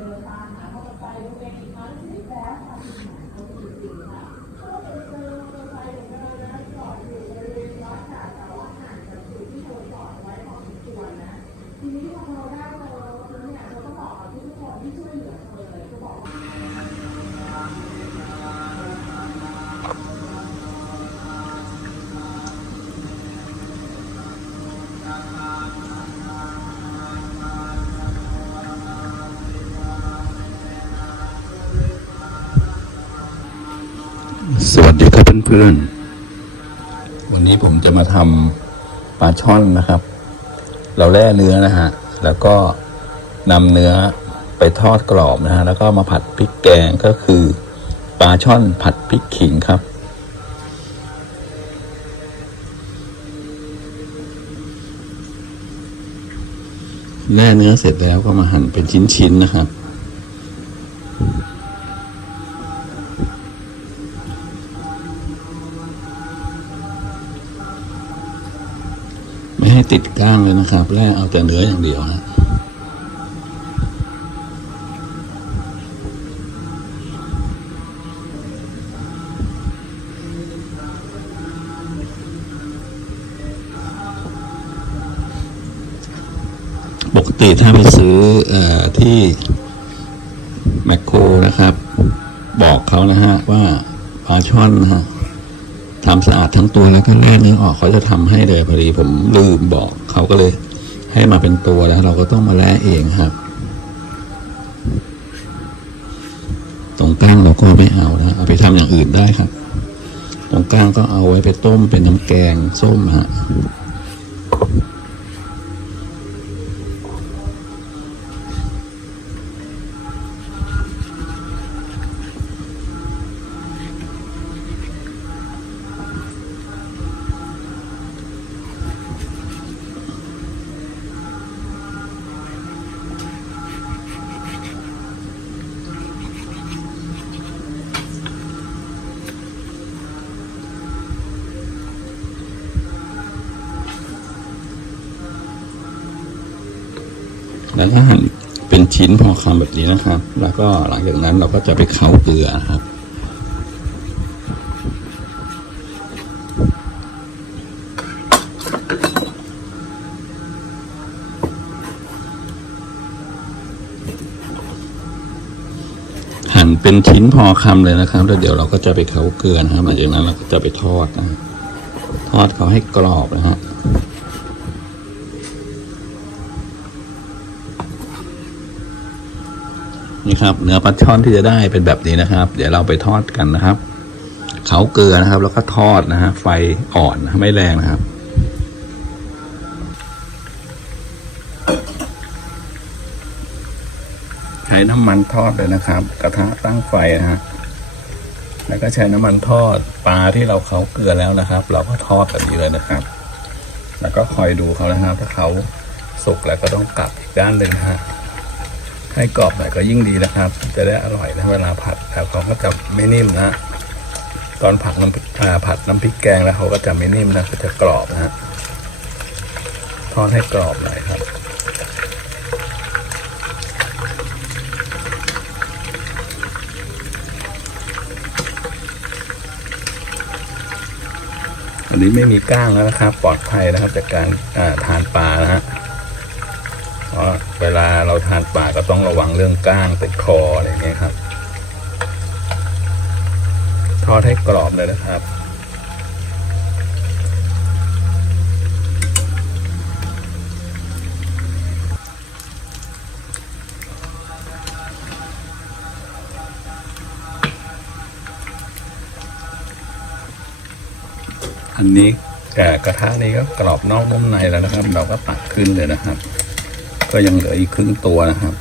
그 สวัสดีครับเพื่อนๆ วันนี้ผมจะมาทำปลาช่อนนะครับ เราแล่เนื้อนะฮะ แล้วก็นำเนื้อไปทอดกรอบนะฮะ แล้วก็มาผัดพริกแกงก็คือปลาช่อนผัดพริกขิงครับ แล่เนื้อเสร็จแล้วก็มาหั่นเป็นชิ้นๆนะครับ ติดก้างเลยนะครับแล่เอาแต่เนื้ออย่างเดียวฮะปกติถ้าไปซื้อเออที่แมคโครนะครับ บอกเขานะฮะว่าปลาช่อนนะฮะ ทำสะอาดทั้งตัวแล้วก็แล่เนื้อออกเขาจะทำให้เลยพอดีผมลืมบอกเขาก็เลยให้มาเป็นตัวแล้ว เราก็ต้องมาแล่เองครับ ตรงกลางเราก็ไม่เอานะเอาไปทำอย่างอื่นได้ครับ ตรงกลางก็เอาไว้ไปต้มเป็นน้ำแกงส้มฮะ แล้วก็หั่นเป็นชิ้นพอคำแบบนี้นะครับ แล้วก็หลังจากนั้นเราก็จะไปเข้าเกลือครับหั่นเป็นชิ้นพอคำเลยนะครับ แล้วเดี๋ยวเราก็จะไปเข้าเกลือนะครับหลังจากนั้นเราก็จะไปทอดนะฮะทอดเขาให้กรอบนะฮะ นี่ครับเนื้อปลาช่อนที่จะได้เป็นแบบนี้นะครับ เดี๋ยวเราไปทอดกันนะครับเขาเกลือนะครับ แล้วก็ทอดนะฮะไฟอ่อนไม่แรงนะครับใช้น้ำมันทอดเลยนะครับ กระทะตั้งไฟนะฮะแล้วก็ใช้น้ำมันทอดปลาที่เราเขาเกลือแล้วนะครับ เราก็ทอดแบบนี้เลยนะครับ แล้วก็คอยดูเขานะครับ ถ้าเขาสุกแล้วก็ต้องกลับอีกด้านหนึ่งนะฮะ ให้กรอบหน่อยก็ยิ่งดีนะครับ จะได้อร่อยนะเวลาผัดแล้วเขาก็จะไม่นิ่มนะ ตอนผัดน้ำผัดน้ำพริกแกงแล้วเขาก็จะไม่นิ่มนะก็จะกรอบนะฮะทอดให้กรอบหน่อยครับอันนี้ไม่มีก้างแล้วนะครับ ปลอดภัยนะครับจากการทานปลานะฮะ เวลาเราทานปลาก็ต้องระวังเรื่องก้างติดคออะไรอย่างเงี้ยครับ ทอดให้กรอบเลยนะครับ อันนี้แกะกระทะนี้ก็กรอบนอกนุ่มในแล้วนะครับ เราก็ตักขึ้นเลยนะครับ ก็ยังเหลืออีกครึ่งตัวนะครับ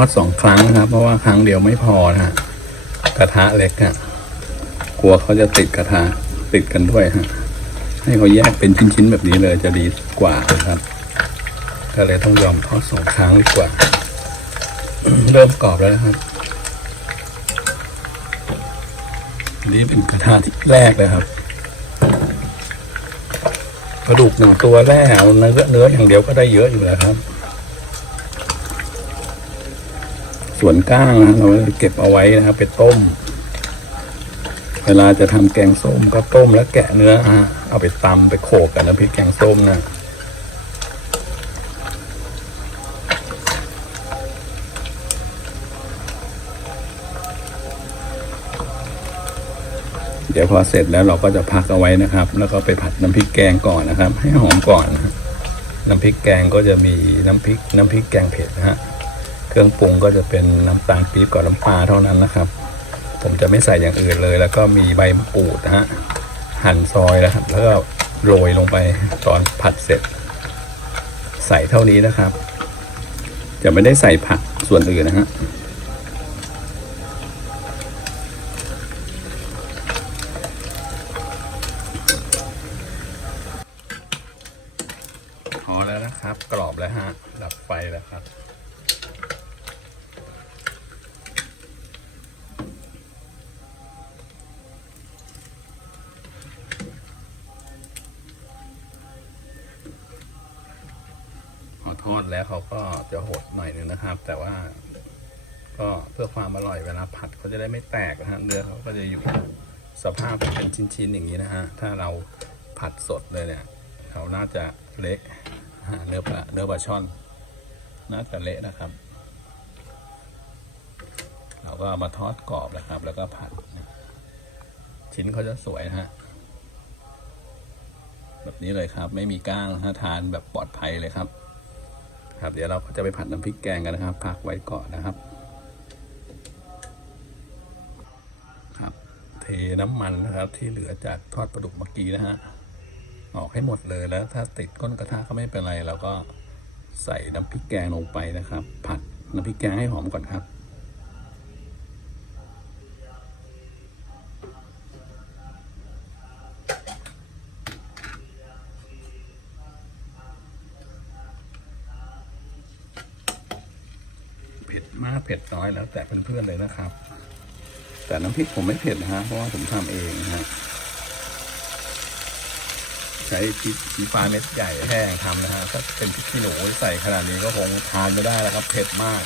อดสองครั้งนะครับ เพราะว่าครั้งเดียวไม่พอนะฮะกระทะเล็กอะกลัวเขาจะติดกระทะติดกันด้วยฮะให้เขาแยกเป็นชิ้นๆแบบนี้เลยจะดีกว่านะครับก็เลยต้องยอมทอดสองครั้งดีกว่า เริ่มกรอบแล้วนะครับนนี้เป็นกระทะที่แรกเลยครับกระดูกหนึ่งตัวแรกเนื้อเนื้ออย่างเดียวก็ได้เยอะอยู่แล้วครับ ส่วนก้างนะเราเก็บเอาไว้นะครับไปต้ม เวลาจะทำแกงส้มก็ต้มแล้วแกะเนื้อฮะเอาไปตำไปโขกกับน้ำพริกแกงส้มนะเดี๋ยวพอเสร็จแล้วเราก็จะพักเอาไว้นะครับ แล้วก็ไปผัดน้ำพริกแกงก่อนนะครับ ให้หอมก่อนนะน้ำพริกแกงก็จะมีน้ำพริกน้ำพริกแกงเผ็ดนะฮะ เครื่องปรุงก็จะเป็นน้ำตาลปี๊บกับน้ำปลาเท่านั้นนะครับ ผมจะไม่ใส่อย่างอื่นเลย แล้วก็มีใบมะกรูดนะฮะหั่นซอยนะครับ แล้วก็โรยลงไปตอนผัดเสร็จ ใส่เท่านี้นะครับ จะไม่ได้ใส่ผักส่วนอื่นนะฮะพอแล้วนะครับ กรอบแล้วฮะดับไฟแล้วครับ แล้วเขาก็จะหดหน่อยนึงนะครับ แต่ว่า ก็เพื่อความอร่อยเวลาผัดเขาจะได้ไม่แตกนะฮะเนื้อเขาก็จะอยู่สภาพเป็นชิ้นๆอย่างนี้นะฮะถ้าเราผัดสดเลยเนี่ยเขาน่าจะเละเนื้อปลาเนื้อปลาช่อน น่าจะเละนะครับ เราก็เอามาทอดกรอบนะครับ แล้วก็ผัด ชิ้นเขาจะสวยนะฮะแบบนี้เลยครับ ไม่มีก้างนะฮะทานแบบปลอดภัยเลยครับ ครับ เดี๋ยวเราก็จะไปผัดน้ำพริกแกงกันนะครับพักไว้ก่อนนะครับ ครับ เทน้ำมันนะครับที่เหลือจากทอดปลาดุกเมื่อกี้นะฮะออกให้หมดเลยแล้วถ้าติดก้นกระทะก็ไม่เป็นไรเราก็ใส่น้ำพริกแกงลงไปนะครับ ผัดน้ำพริกแกงให้หอมก่อนครับ เผ็ดมากเผ็ด น้อยแล้วแต่เพื่อนๆเลยนะครับ แต่น้ำพริกผมไม่เผ็ดนะฮะเพราะว่าผมทำเองนะฮะใช้พริกชี้ฟ้าเม็ดใหญ่แห้งทำนะฮะถ้าเป็นพริกขี้หนูใส่ขนาดนี้ก็คงทานไม่ได้แล้วครับเผ็ดมาก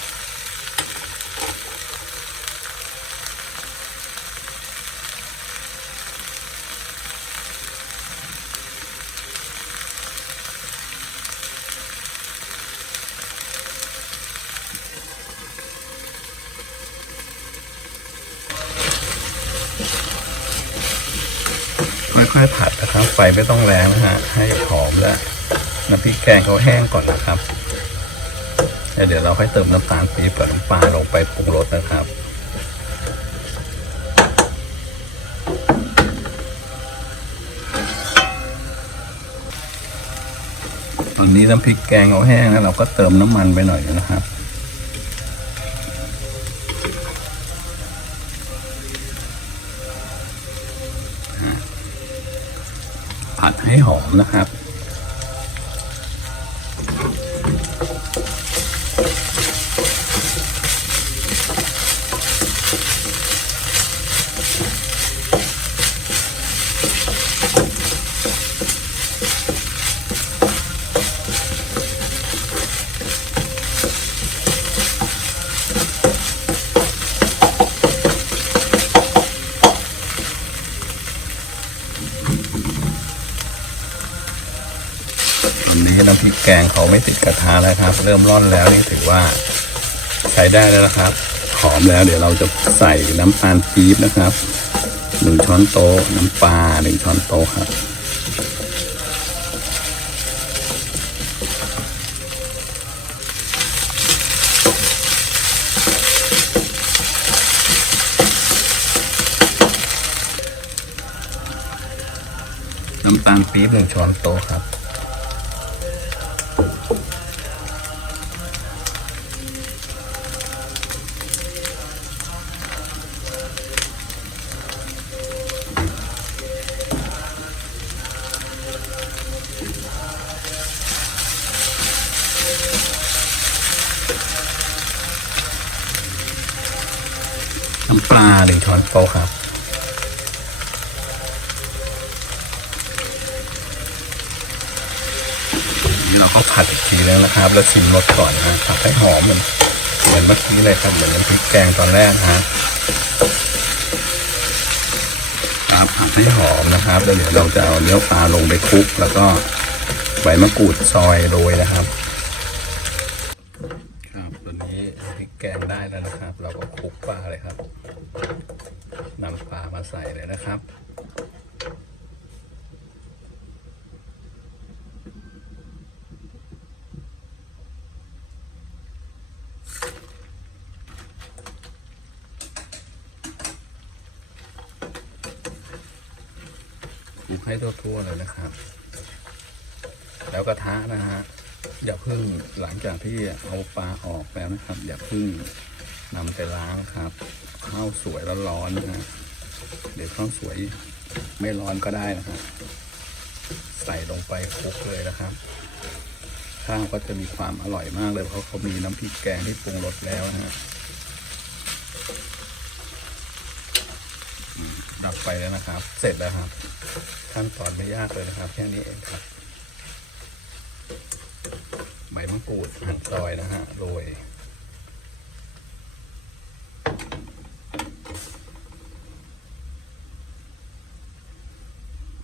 ค่อยๆผัดนะครับ ไฟไม่ต้องแรงนะฮะ ให้หอมและน้ำพริกแกงเขาแห้งก่อนนะครับแล้วเดี๋ยวเราค่อยเติมน้ำตาลปี๊บกับน้ำปลาลงไปปรุงรสนะครับ ตอนนี้น้ำพริกแกงเขาแห้งแล้วเราก็เติมน้ำมันไปหน่อยนะครับ ให้หอมนะครับ อันนี้น้ำพริกแก งเขาไม่ติดกระทะแล้วครับ เริ่มร่อนแล้วนี่ถือว่าใช้ได้แล้วนะครับ หอมแล้วเดี๋ยวเราจะใส่น้ำตาลปี๊บนะครับหนึ่งช้อนโต๊ะน้ำปลาหนึ่งช้อนโต๊ะครับน้ำตาลปี๊บหนึ่งช้อนโต๊ะครับ หนึ่งช้อนโต๊ะครับ นี่เราก็ผัดอีกทีแล้วนะครับ แล้วชิมรสก่อนนะผัดให้หอมเหมือนเหมือนเมื่อกี้เลยครับ เหมือนน้ำพริกแกงตอนแรกนะฮะครับผัดให้หอมนะครับ แล้วเดี๋ยวเราจะเอาเนื้อปลาลงไปคลุก แล้วก็ใบมะกรูดซอยโรยนะครับตอนนี้พริกแกงได้แล้วนะครับ เราก็คลุกปลาเลยครับนำปลามาใส่เลยนะครับ คลุกให้ทั่วๆเลยนะครับ แล้วกระทะนะฮะอย่าพิ่งหลังจากที่เอาปลาออกแล้วนะครับ อย่าพิ่งนำไปล้างครับข้าวสวยร้อนๆนะฮะเดี๋ยวข้าวสวยไม่ร้อนก็ได้นะครับ ใส่ลงไปคลุกเลยนะครับข้าวก็จะมีความอร่อยมากเลยเพราะเขามีน้ำพริกแกงที่ปรุงรสแล้วนะฮะอืม ดับไปแล้วนะครับ เสร็จแล้วครับ ขั้นตอนไม่ยากเลยนะครับ แค่นี้เองครับ ใบมะกรูดหั่นซอยนะฮะโรย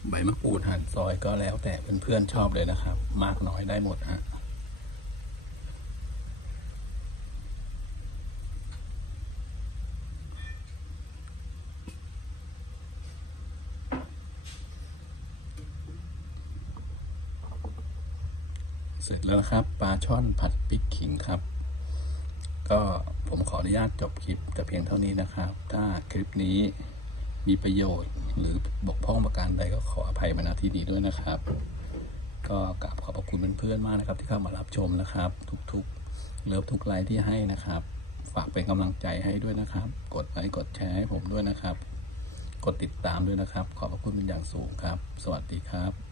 ใบมะกรูดหั่นซอยก็แล้วแต่เพื่อนๆชอบเลยนะครับ มากน้อยได้หมดฮะ แล้วนะครับปลาช่อนผัดพริกขิงครับ ก็ผมขออนุญาตจบคลิปแต่เพียงเท่านี้นะครับ ถ้าคลิปนี้มีประโยชน์หรือบกพร่องประการใดก็ขออภัยมาณที่นี้ด้วยนะครับ ก็กราบขอบพระคุณเพื่อนๆมากนะครับ ที่เข้ามารับชมนะครับ ทุกๆเลิฟทุกไลค์ที่ให้นะครับ ฝากเป็นกำลังใจให้ด้วยนะครับ กดไลค์กดแชร์ให้ผมด้วยนะครับ กดติดตามด้วยนะครับ ขอบพระคุณเป็นอย่างสูงครับ สวัสดีครับ